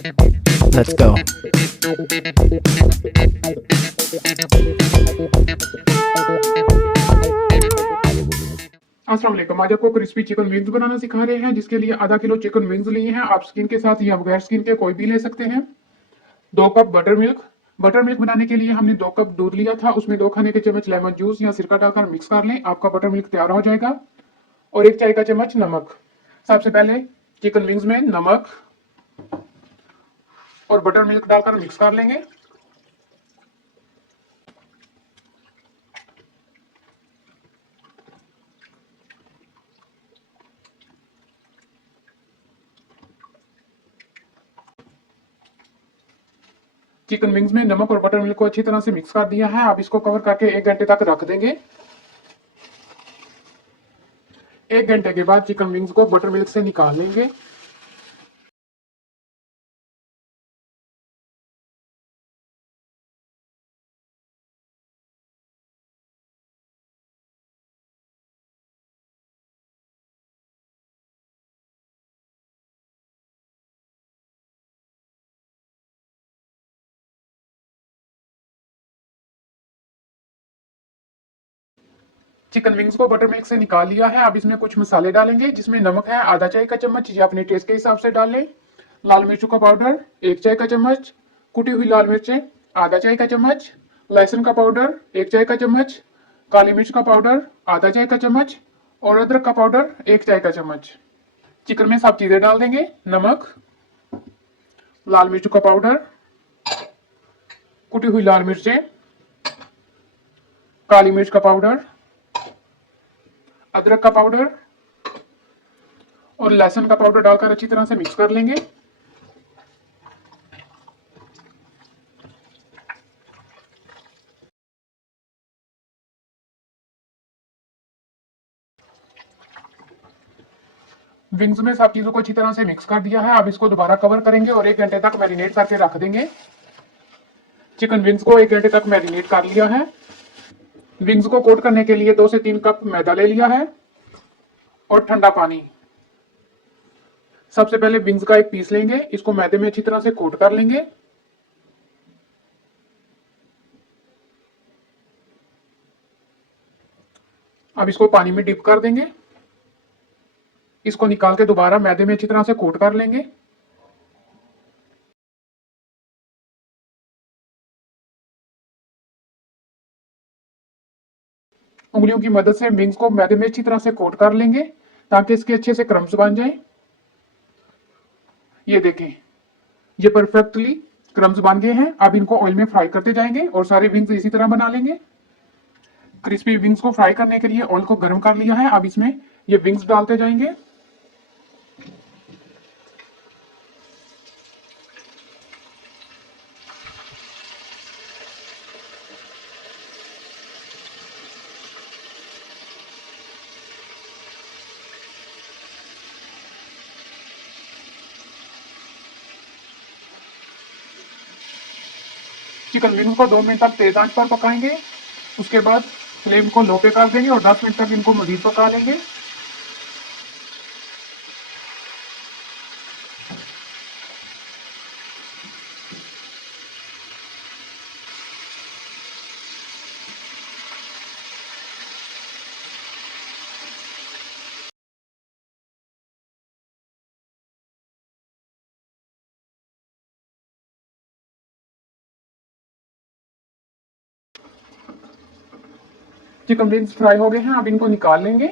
Let's go. अस्सलाम वालेकुम। आज आपको क्रिस्पी चिकन विंग्स बनाना सिखा रहे हैं, जिसके लिए आधा किलो चिकन विंग्स लिए हैं। आप स्किन के साथ या बगैर स्किन के कोई भी ले सकते हैं। 2 cup butter milk. Butter milk बनाने के लिए हमने 2 कप दूध लिया था, उसमें 2 खाने के चम्मच लेमन जूस या सिरका डालकर मिक्स कर लें। आपका बटर मिल्क तैयार हो जाएगा। और 1 चाय का चम्मच नमक। सबसे पहले चिकन विंग्स में नमक और बटर मिल्क डालकर मिक्स कर लेंगे। चिकन विंग्स में नमक और बटर मिल्क को अच्छी तरह से मिक्स कर दिया है। आप इसको कवर करके 1 घंटे तक रख देंगे। 1 घंटे के बाद चिकन विंग्स को बटर मिल्क से निकाल लेंगे। चिकन विंग्स को बटर मिल्क से निकाल लिया है। अब इसमें कुछ मसाले डालेंगे, जिसमें नमक है आधा चाय का चम्मच, या अपने टेस्ट के हिसाब से डाल लें। लाल मिर्चों का पाउडर 1 चाय का चम्मच, कुटी हुई लाल मिर्चें आधा चाय का चम्मच, लहसुन का पाउडर 1 चाय का चम्मच, काली मिर्च का पाउडर आधा चाय का चम्मच और अदरक का पाउडर 1 चाय का चम्मच। चिकन में सब चीजें डाल देंगे। नमक, लाल मिर्चों का पाउडर, कुटी हुई लाल मिर्चें, काली मिर्च का पाउडर, अदरक का पाउडर और लहसुन का पाउडर डालकर अच्छी तरह से मिक्स कर लेंगे। विंग्स में सब चीजों को अच्छी तरह से मिक्स कर दिया है। अब इसको दोबारा कवर करेंगे और 1 घंटे तक मैरिनेट करके रख देंगे। चिकन विंग्स को 1 घंटे तक मैरिनेट कर लिया है। विंग्स को कोट करने के लिए 2 से 3 कप मैदा ले लिया है और ठंडा पानी। सबसे पहले विंग्स का एक पीस लेंगे, इसको मैदे में अच्छी तरह से कोट कर लेंगे। अब इसको पानी में डिप कर देंगे। इसको निकाल के दोबारा मैदे में अच्छी तरह से कोट कर लेंगे। उंगलियों की मदद से विंग्स को मैदे में अच्छी तरह से कोट कर लेंगे, ताकि इसके अच्छे से क्रम्स बन जाए। ये देखें, ये परफेक्टली क्रम्स बन गए हैं। अब इनको ऑयल में फ्राई करते जाएंगे और सारे विंग्स इसी तरह बना लेंगे। क्रिस्पी विंग्स को फ्राई करने के लिए ऑयल को गर्म कर लिया है। अब इसमें ये विंग्स डालते जाएंगे। चिकन विंग्स को 2 मिनट तक तेज आंच पर पकाएंगे। उसके बाद फ्लेम को लो पे कर देंगे और 10 मिनट तक इनको मजीद पका लेंगे। चिकन विंग्स फ्राई हो गए हैं, अब इनको निकाल लेंगे।